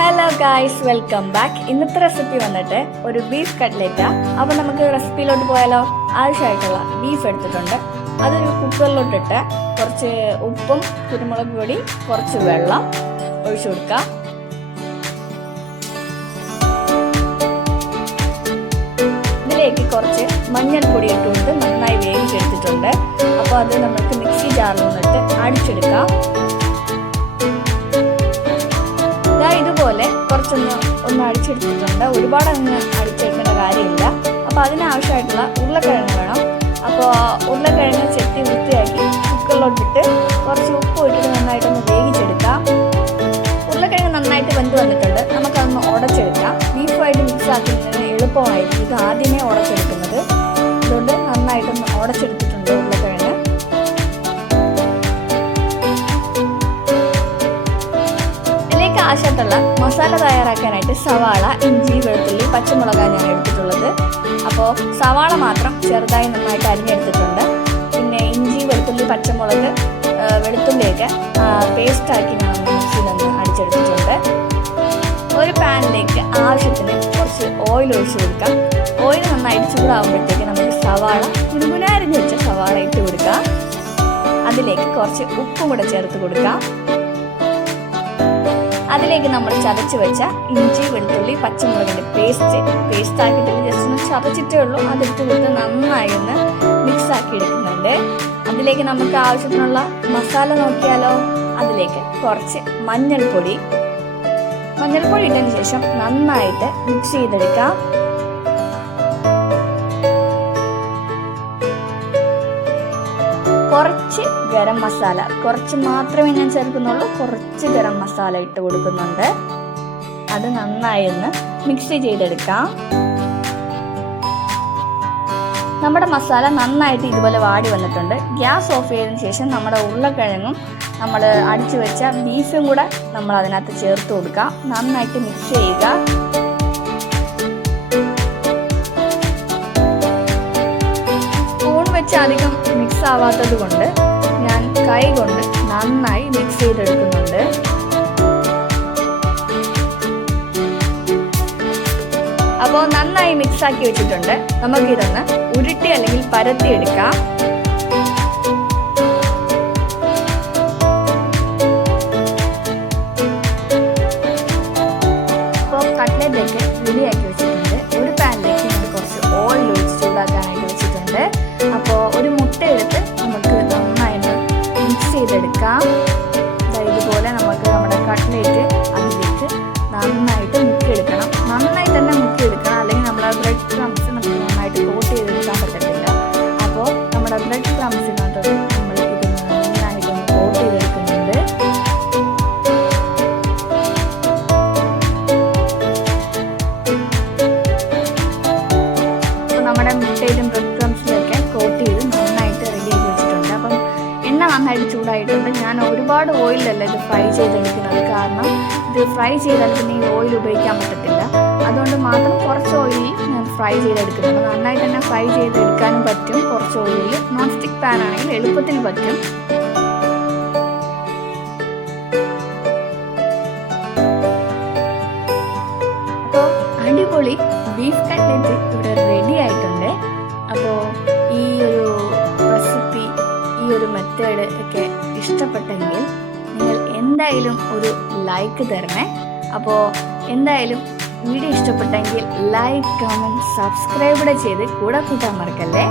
Hello guys, welcome back. ഇന്നത്തെ recipe വന്നിട്ട് ഒരു ബീഫ് കട്ട്ലേറ്റാണ്. അപ്പോൾ നമുക്ക് റെസിപ്പിയിലോട്ട് പോയാലോ. ആവശ്യമായിട്ടുള്ള ബീഫ് എടുത്തിട്ടുണ്ട്. അതൊരു കുക്കറിലോട്ടിട്ട് കുറച്ച് ഉപ്പും കുരുമുളക് പൊടി കുറച്ച് വെള്ളം ഒഴിച്ചു കൊടുക്കാം. ഇതിലേക്ക് കുറച്ച് മഞ്ഞൾപ്പൊടി ഇട്ടുകൊണ്ട് നന്നായി വേവിച്ചെടുത്തിട്ടുണ്ട്. അപ്പോൾ അത് നമുക്ക് മിക്സി ജാറിൽ നിന്നിട്ട് അടിച്ചെടുക്കാം. ഇതുപോലെ കുറച്ചൊന്ന് അടിച്ചെടുത്തിട്ടുണ്ട്. ഒരുപാട് അങ്ങ് അടിച്ചെടുക്കേണ്ട കാര്യമില്ല. അപ്പോൾ അതിനാവശ്യമായിട്ടുള്ള ഉരുളക്കിഴങ്ങ് വേണം. അപ്പോൾ ഉരുളക്കിഴങ്ങ് ചെത്തി വൃത്തിയാക്കി കുക്കറിലോട്ടിട്ട് കുറച്ച് ഉപ്പ് ഇട്ടിട്ട് നന്നായിട്ടൊന്ന് വേവിച്ചെടുക്കാം. ഉരുളക്കിഴങ്ങ് നന്നായിട്ട് വെന്ത് വന്നിട്ടുണ്ട്. നമുക്കതൊന്ന് ഉടച്ചെടുക്കാം. ബീഫുമായിട്ട് മിക്സ് ആക്കുന്നതിന് എളുപ്പമായിരിക്കും ഇത് ആദ്യമേ ഉടച്ചെടുക്കുന്നത്. അതുകൊണ്ട് നന്നായിട്ടൊന്ന് ഉടച്ചെടുത്തിട്ടുണ്ട് ഉരുളക്കിഴങ്ങ്. ആവശ്യമായിട്ടുള്ള മസാല തയ്യാറാക്കാനായിട്ട് സവാള, ഇഞ്ചി, വെളുത്തുള്ളി, പച്ചമുളകാണ് ഞാൻ എടുത്തിട്ടുള്ളത്. അപ്പോൾ സവാള മാത്രം ചെറുതായി നന്നായിട്ട് അരിഞ്ഞെടുത്തിട്ടുണ്ട്. പിന്നെ ഇഞ്ചി, വെളുത്തുള്ളി, പച്ചമുളക്, വെളുത്തുള്ളിയൊക്കെ പേസ്റ്റാക്കി ഞാൻ മിക്സിയിലൊന്ന് അടിച്ചെടുത്തിട്ടുണ്ട്. ഒരു പാനിലേക്ക് ആവശ്യത്തിന് കുറച്ച് ഓയിൽ ഒഴിച്ച് കൊടുക്കാം. ഓയിൽ നന്നായിട്ട് ചൂടാകുമ്പോഴത്തേക്ക് നമുക്ക് സവാള കുനുകുനാരിഞ്ഞ് വെച്ച സവാള ഇട്ട് കൊടുക്കാം. അതിലേക്ക് കുറച്ച് ഉപ്പും കൂടെ ചേർത്ത് കൊടുക്കാം. അതിലേക്ക് നമ്മൾ ചതച്ച് വെച്ച ഇഞ്ചി, വെളുത്തുള്ളി, പച്ചമുളകിൻ്റെ പേസ്റ്റ് ആക്കിയിട്ട് ജസ്റ്റ് ഒന്ന് ചതച്ചിട്ടേ ഉള്ളൂ. അതെടുത്ത് കൊടുത്ത് നന്നായി ഒന്ന് മിക്സ് ആക്കി എടുക്കുന്നുണ്ട്. അതിലേക്ക് നമുക്ക് ആവശ്യത്തിനുള്ള മസാല നോക്കിയാലോ. അതിലേക്ക് കുറച്ച് മഞ്ഞൾപ്പൊടി ഇട്ടതിന് ശേഷം നന്നായിട്ട് മിക്സ് ചെയ്തെടുക്കാം. കുറച്ച് ഗരം മസാല, കുറച്ച് മാത്രമേ ഞാൻ ചേർക്കുന്നുള്ളൂ. കുറച്ച് ഗരം മസാല ഇട്ട് കൊടുക്കുന്നുണ്ട്. അത് നന്നായി ഒന്ന് മിക്സ് ചെയ്തെടുക്കാം. നമ്മുടെ മസാല നന്നായിട്ട് ഇതുപോലെ വാടി വന്നിട്ടുണ്ട്. ഗ്യാസ് ഓഫ് ചെയ്തതിന് ശേഷം നമ്മുടെ ഉരുളക്കിഴങ്ങും നമ്മൾ അടിച്ചു വെച്ച ബീഫും കൂടെ നമ്മൾ അതിനകത്ത് ചേർത്ത് കൊടുക്കാം. നന്നായിട്ട് മിക്സ് ചെയ്യുക. സ്പൂൺ വെച്ച് അധികം മിക്സ് ആവാത്തത് കൊണ്ട് ഞാൻ കൈ കൊണ്ട് നന്നായി മിക്സ് ചെയ്തെടുക്കുന്നുണ്ട്. അപ്പോൾ നന്നായി മിക്സ് ആക്കി വെച്ചിട്ടുണ്ട്. നമുക്കിതൊന്ന് ഉരുട്ടി അല്ലെങ്കിൽ പരത്തി എടുക്കാം. അപ്പോൾ കട്ട്ലേറ്റൊക്കെ റെഡിയാക്കി വെച്ചിട്ടുണ്ട്. ഒരു പാനിലേക്ക് ഞാൻ കുറച്ച് ഓയിൽ ഒഴിച്ച് ചൂടാക്കാനായിട്ട് വെച്ചിട്ടുണ്ട്. അപ്പോൾ ഒരു മുട്ട എടുത്ത് നമുക്ക് നന്നായിട്ട് മിക്സ് ചെയ്തെടുക്കാം. ഇതുപോലെ നമുക്ക് നമ്മുടെ കട്ട്ലേറ്റ് അതിലേക്ക് നന്നായിട്ട് മുക്കിയെടുക്കണം. നന്നായി തന്നെ മുക്കിയെടുക്കണം, അല്ലെങ്കിൽ നമ്മുടെ ബ്രെഡ് ക്രംസ് നമുക്ക് നന്നായിട്ട് കോട്ട് ചെയ്തെടുക്കാൻ പറ്റത്തില്ല. അപ്പോൾ നമ്മുടെ ബ്രെഡ് ക്രംസിനകത്ത് നമ്മൾ ഇത് നന്നായിട്ടൊന്ന് കോട്ട് ചെയ്തെടുക്കുന്നുണ്ട്. അപ്പോൾ നമ്മുടെ മുട്ടയിലും ബ്രെഡ് ക്രംസിലൊക്കെ കോട്ട് ചെയ്ത് നന്നായിട്ട് റെഡിയാക്കി വെച്ചിട്ടുണ്ട്. അപ്പം എണ്ണ നന്നായിട്ട് ചൂടായിട്ടുണ്ട്. ഞാൻ ഒരുപാട് ഓയിലല്ല ഇത് ഫ്രൈ ചെയ്തെടുക്കുന്നത്. കാരണം ഇത് ഫ്രൈ ചെയ്താൽ പിന്നെ ഈ ഓയിൽ ഉപയോഗിക്കാൻ പറ്റത്തില്ല. അതുകൊണ്ട് മാത്രം കുറച്ച് ഓയിലിൽ ഞാൻ ഫ്രൈ ചെയ്തെടുക്കുന്നുണ്ട്. നന്നായി തന്നെ ഫ്രൈ ചെയ്തെടുക്കാനും പറ്റും. കുറച്ച് ഓയിലിൽ നോൺ സ്റ്റിക്ക് പാൻ ആണെങ്കിൽ എളുപ്പത്തിന് പറ്റും. അപ്പോൾ അടിപൊളി ബീഫ് കട്ട്ലേറ്റ് ഇവിടെ റെഡി ആയിട്ടുണ്ട്. അപ്പോൾ ഈ ഒരു റെസിപ്പി, ഈ ഒരു മെത്തേഡ് ഒക്കെ ഇഷ്ടപ്പെട്ടെങ്കിൽ നിങ്ങൾ എന്തായാലും ഒരു ലൈക്ക് തരണേ. അപ്പോൾ എന്തായാലും വീഡിയോ ഇഷ്ടപ്പെട്ടെങ്കിൽ ലൈക്ക്, കമൻറ്റ്, സബ്സ്ക്രൈബ് ചെയ്ത് കൂടെ കൂട്ടാൻ മറക്കല്ലേ.